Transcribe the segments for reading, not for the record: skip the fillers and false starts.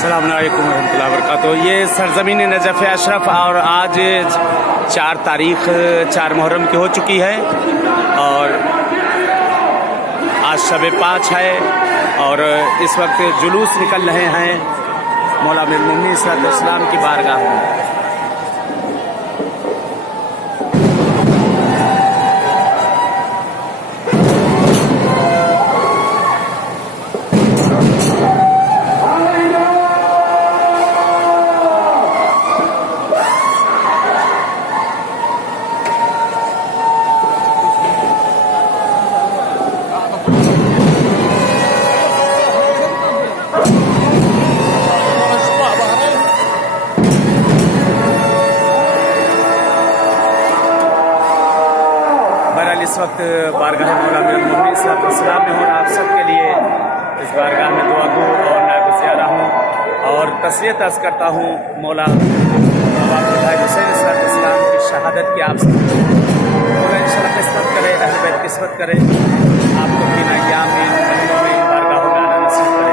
अस्सलाम वालेकुम रहमतुल्लाहि व बरकातुहू। ये सरज़मीन नजफ़ अशरफ और आज 4 तारीख़ 4 मुहर्रम की हो चुकी है और आज शब 5 है और इस वक्त जुलूस निकल रहे हैं मौला अमीरुल मोमिनीन सल्लल्लाहु अलैहि वसल्लम की बारगाह में। इस वक्त बारगाह मौला अमीरुल मोमिनीन सल्लल्लाहु अलैहि वसल्लम में हूँ। आप सबके लिए इस बारगाह में दुआ गो और नायब ज़ियारा हूँ और तस्लियत अर्ज़ करता हूँ मौला हुसैन सल्लल्लाहु अलैहि वसल्लम की शहादत की आप मौला इंशाअल्लाह किस्मत करे, अहले बैत किस्मत करे, आपको बिना याम में महीनों में बारगाह में आना नसीब करे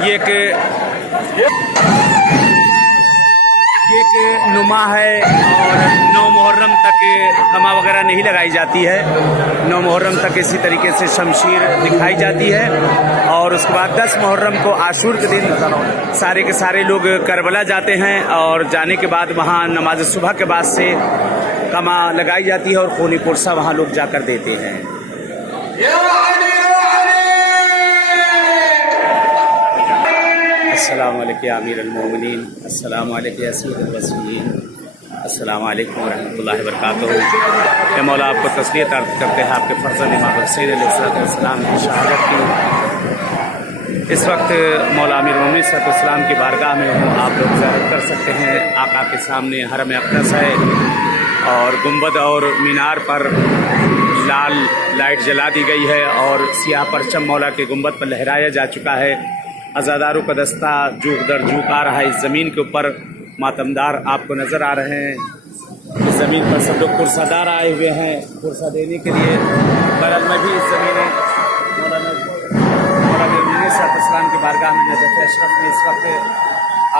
ये एक नुमा है और 9 मुहर्रम तक कमा वगैरह नहीं लगाई जाती है। 9 मुहर्रम तक इसी तरीके से शमशीर दिखाई जाती है और उसके बाद 10 मुहर्रम को आशूर के दिन सारे के सारे लोग करबला जाते हैं और जाने के बाद वहाँ नमाज सुबह के बाद से कमा लगाई जाती है और खूनी पुरसा वहाँ लोग जाकर देते हैं। अस्सलामु अलैकुम या अमीरुल मोमिनीन, अस्सलामु अलैकुम या सय्यिदुल वसीय्यीन, अस्सलामु अलैकुम रहमतुल्लाहि व बरकातुहू। ये मौला आपको तस्लीत अर्ज़ करते हैं आपके फ़र्ज़ंद इमाम हुसैन अलैहिस्सलाम की शहादत की। इस वक्त मौला अमीरुल मोमिनीन सल्लल्लाहु अलैहि वसल्लम की बारगाह में हूँ। आप लोग ज़ियारत कर सकते हैं। आका के सामने हरम अक़दस है और गुंबद और मीनार पर लाल लाइट जला दी गई है और सियाह परचम मौला के गुंबद पर लहराया जा चुका है। अज़ादारों का दस्ता जूक दर जूक आ रहा है। इस ज़मीन के ऊपर मातमदार आपको नज़र आ रहे हैं। इस ज़मीन पर सब लोग कुर्सादार आए हुए हैं कुर्सा देने के लिए। बरल में भी इस ज़मीन मौला अमीरुल मोमिनीन सल्लल्लाहु अलैहि वसल्लम की बारगाह में नजफ़ अशरफ में इस वक्त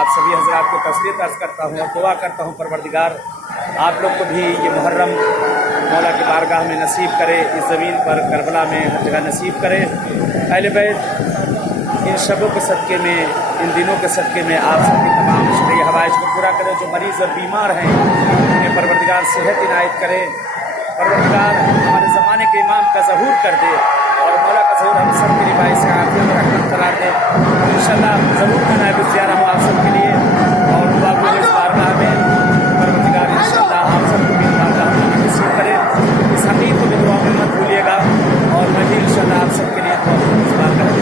आप सभी हज़रात को तस्लीत अर्ज़ करता हूँ और दुआ करता हूँ परवरदिगार आप लोग को भी ये मुहर्रम मौला की बारगाह में नसीब करे। इस ज़मीन पर करबला में हर जगह नसीब करे। अहले बैत इन शबों के सदक़े में, इन दिनों के सदक़े में आप सबकी तमाम शरई हवाइज को पूरा करे। जो मरीज़ और बीमार हैं उन्हें परवरदिगार सेहत इनायत करे। परवरदिगार हमारे ज़माने के इमाम का ज़हूर कर दे और मौला का ज़हूर हम सब के लिए बाइस आफ़ियत और रहमत करार दे। इंशाअल्लाह ज़रूर मैं नायब ज़ियारा हूँ आप सब के लिए और दुआ को इस बारगाह में परवरदिगार इंशाअल्लाह आप सबको भी बारगाह में नसीब करे। इस हकीक़त को भी दुआ में मत भूलिएगा और मैं भी इंशाअल्लाह आप सब के लिए दुआ इस बारगाह में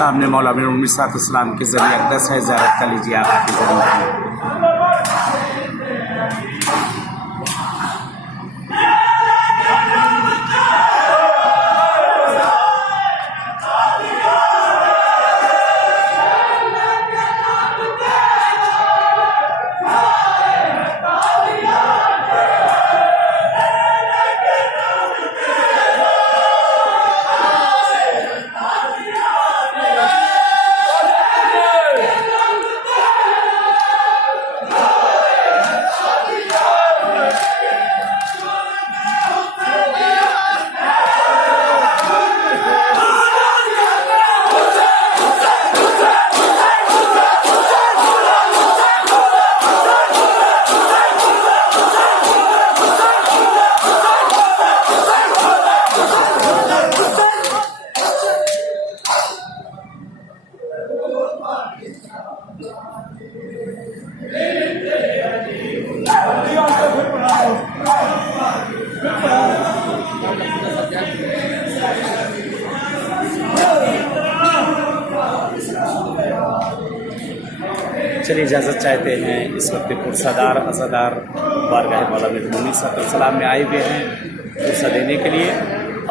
सामने मौला अमीरुल इस्लाम के ज़रिए अक़दस है, ज़ियारत कर लीजिए आप के ज़रिए। चलिए इजाज़त चाहते हैं। इस वक्त पुरसादार अज़ादार बारगाह मौला अमीरुल सलाम में आए हुए हैं पुरसा देने के लिए,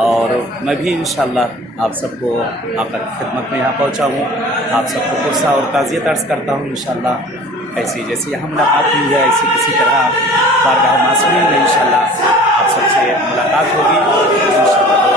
और मैं भी इंशाअल्लाह आप सबको आपकी खिदमत में यहाँ पहुँचा हूँ। आप सबको पुरसा और ताज़ियत अर्ज़ करता हूँ। इंशाअल्लाह ऐसी जैसी यहाँ मुलाकात हुई है ऐसी किसी तरह बारगाह मासूमी में इंशाअल्लाह आप सबसे मुलाकात होगी इंशाअल्लाह।